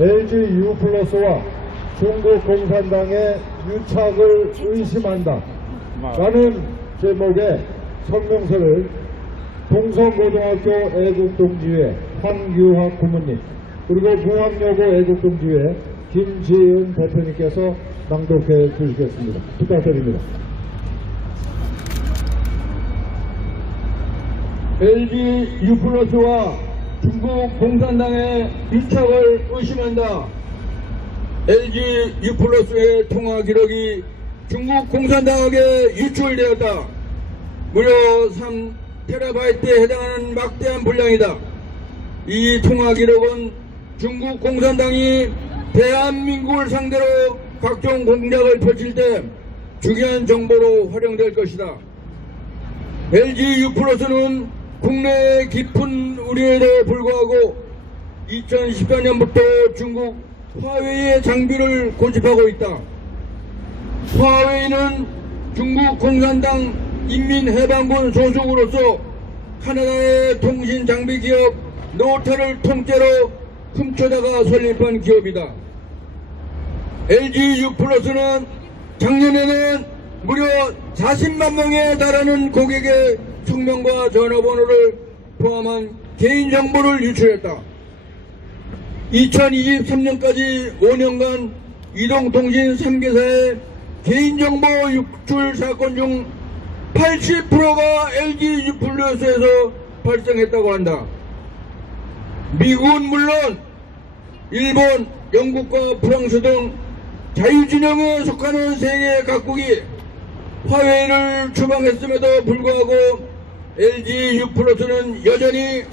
LG U+와 중국 공산당의 유착을 의심한다 라는 제목의 성명서를 동성고등학교 애국동지회 황규학 고문님 그리고 무학여고 애국동지회 김지은 대표님께서 낭독해 주시겠습니다. 부탁드립니다. LG U+와 중국 공산당의 유착을 의심한다. LG U+의 통화 기록이 중국 공산당에게 유출되었다. 무려 3TB에 해당하는 막대한 분량이다. 이 통화 기록은 중국 공산당이 대한민국을 상대로 각종 공작을 펼칠 때 중요한 정보로 활용될 것이다. LG U+는 국내에 깊은 우려에도 불구하고 2014년부터 중국 화웨이의 장비를 고집하고 있다. 화웨이는 중국 공산당 인민해방군 소속으로서 카나다의 통신 장비 기업 노타를 통째로 훔쳐다가 설립한 기업이다. LG U+는 작년에는 무려 40만 명에 달하는 고객의 성명과 전화번호를 포함한 개인정보를 유출했다. 2023년까지 5년간 이동통신 3개사의 개인정보 유출 사건 중 80%가 LG U+에서 발생했다고 한다. 미국은 물론 일본, 영국과 프랑스 등 자유진영에 속하는 세계 각국이 화웨이를 추방했음에도 불구하고 LG U+는 여전히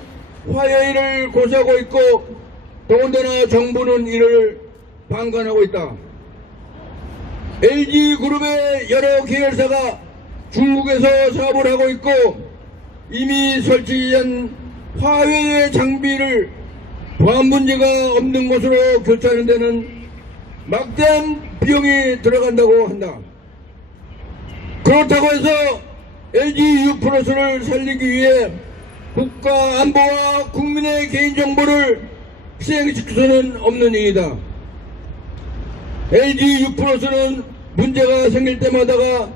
화웨이를 고수하고 있고 더군다나 정부는 이를 방관하고 있다. LG그룹의 여러 계열사가 중국에서 사업을 하고 있고 이미 설치한 화웨이의 장비를 보안 문제가 없는 곳으로 교체하는 데는 막대한 비용이 들어간다고 한다. 그렇다고 해서 LG U+를 살리기 위해 국가 안보와 국민의 개인정보를 희생시킬 수는 없는 일이다. LG U+는 문제가 생길 때마다가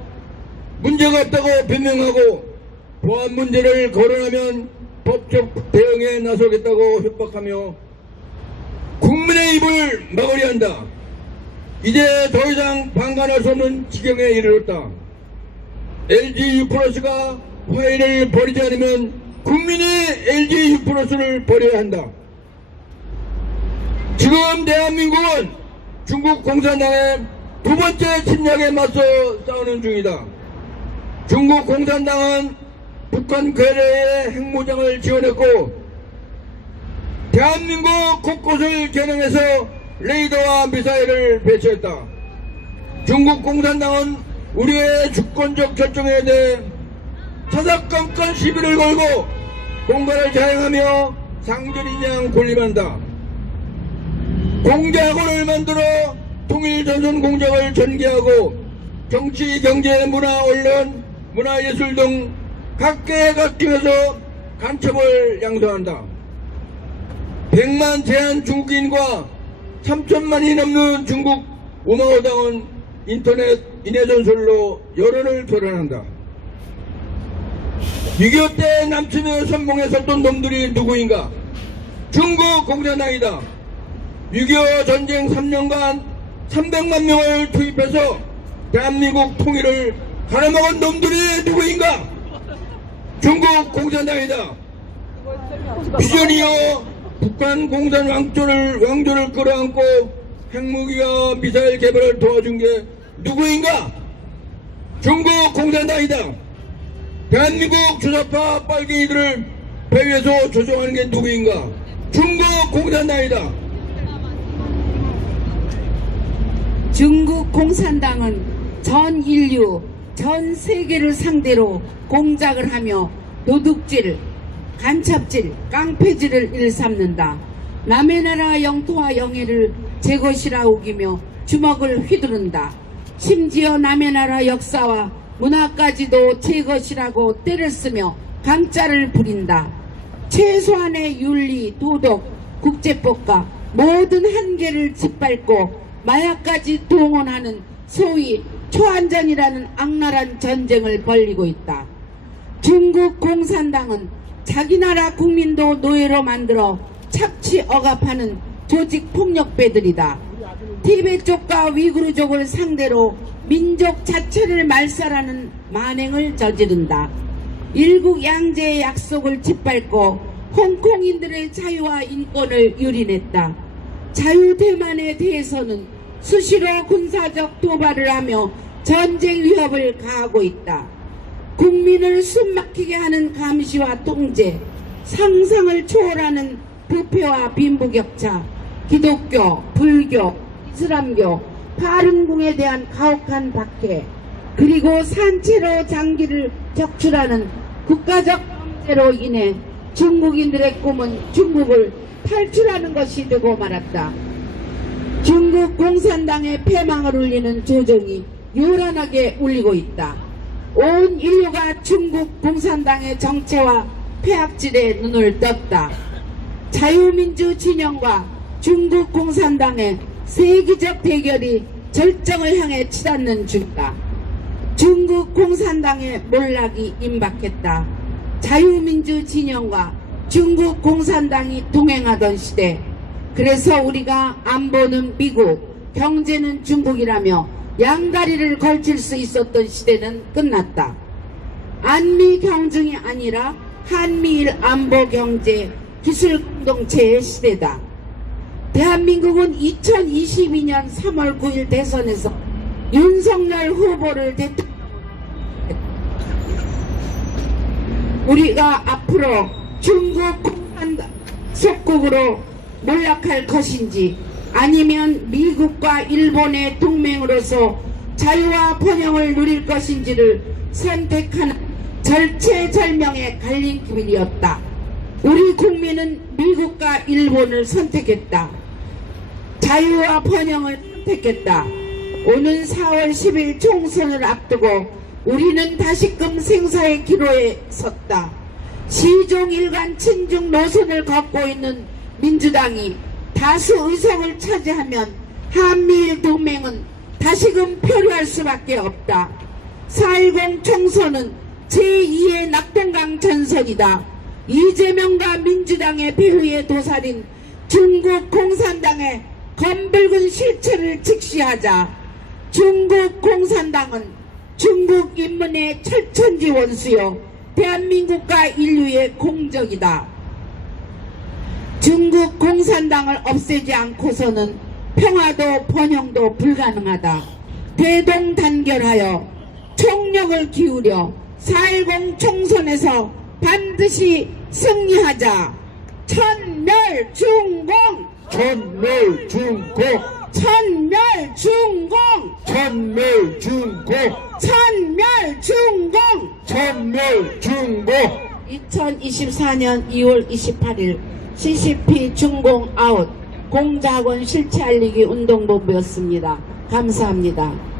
문제가 없다고 변명하고 보안 문제를 거론하면 법적 대응에 나서겠다고 협박하며 국민의 입을 막으려 한다. 이제 더 이상 방관할 수 없는 지경에 이르렀다. LG U+가 화해를 버리지 않으면 국민이 LG U+를 버려야 한다. 지금 대한민국은 중국 공산당의 두 번째 침략에 맞서 싸우는 중이다. 중국 공산당은 북한 괴뢰의 핵무장을 지원했고 대한민국 곳곳을 겨냥해서 레이더와 미사일을 배치했다. 중국 공산당은 우리의 주권적 결정에 대해 사사건건 시비를 걸고 공갈을 자행하며 상전인양 군림한다. 공작원을 만들어 통일전선 공작을 전개하고 정치, 경제, 문화, 언론, 문화예술 등 각계각층에서 간첩을 양성한다. 100만 제한 중국인과 3천만이 넘는 중국 우마오당은 인터넷 인해전술로 여론을 교란한다. 6.25 때 남침에 선봉에 섰던 놈들이 누구인가? 중국 공산당이다. 6.25 전쟁 3년간 300만 명을 투입해서 대한민국 통일을 갈아먹은 놈들이 누구인가? 중국 공산당이다. 비전이여 북한 공산 왕조를 끌어안고 핵무기와 미사일 개발을 도와준 게 누구인가? 중국 공산당이다. 대한민국 주사파 빨갱이들을 배 위에서 조종하는 게 누구인가? 중국 공산당이다. 중국 공산당은 전 인류, 전 세계를 상대로 공작을 하며 도둑질, 간첩질, 깡패질을 일삼는다. 남의 나라 영토와 영해를 제 것이라 우기며 주먹을 휘두른다. 심지어 남의 나라 역사와 문화까지도 제 것이라고 때를 쓰며 강짜를 부린다. 최소한의 윤리, 도덕, 국제법과 모든 한계를 짓밟고 마약까지 동원하는 소위 초안전이라는 악랄한 전쟁을 벌이고 있다. 중국 공산당은 자기 나라 국민도 노예로 만들어 착취 억압하는 조직 폭력배들이다. 티베트족과 위구르족을 상대로 민족 자체를 말살하는 만행을 저지른다. 일국 양제의 약속을 짓밟고 홍콩인들의 자유와 인권을 유린했다. 자유대만에 대해서는 수시로 군사적 도발을 하며 전쟁 위협을 가하고 있다. 국민을 숨막히게 하는 감시와 통제, 상상을 초월하는 부패와 빈부격차, 기독교, 불교, 이슬람교, 파룬궁에 대한 가혹한 박해, 그리고 산채로 장기를 적출하는 국가적 범죄로 인해 중국인들의 꿈은 중국을 탈출하는 것이 되고 말았다. 중국 공산당의 패망을 울리는 조정이 요란하게 울리고 있다. 온 인류가 중국 공산당의 정체와 폐악질에 눈을 떴다. 자유민주 진영과 중국 공산당의 세계적 대결이 절정을 향해 치닫는 중이다. 중국 공산당의 몰락이 임박했다. 자유민주 진영과 중국 공산당이 동행하던 시대, 그래서 우리가 안보는 미국, 경제는 중국이라며 양다리를 걸칠 수 있었던 시대는 끝났다. 안미 경중이 아니라 한미일 안보 경제 기술 공동체의 시대다. 대한민국은 2022년 3월 9일 대선에서 윤석열 후보를 대통령으로 우리가 앞으로 중국 공산당 속국으로 몰락할 것인지 아니면 미국과 일본의 동맹으로서 자유와 번영을 누릴 것인지를 선택하는 절체절명의 갈림길이었다. 우리 국민은 미국과 일본을 선택했다. 자유와 번영을 선택했다. 오는 4월 10일 총선을 앞두고 우리는 다시금 생사의 기로에 섰다. 시종일관 친중 노선을 걷고 있는 민주당이 다수 의석을 차지하면 한미일 동맹은 다시금 표류할 수밖에 없다. 4.10 총선은 제2의 낙동강 전선이다. 이재명과 민주당의 배후에 도사린 중국 공산당의 검붉은 실체를 직시하자. 중국 공산당은 중국 인민의 철천지 원수요 대한민국과 인류의 공적이다. 중국 공산당을 없애지 않고서는 평화도 번영도 불가능하다. 대동단결하여 총력을 기울여 4.10 총선에서 반드시 승리하자. 천멸중공! 천멸중공! 천멸중공! 천멸중공! 천멸중공! 천멸중공! 2024년 2월 28일 CCP 중공 아웃 공작원 실체 알리기 운동본부였습니다. 감사합니다.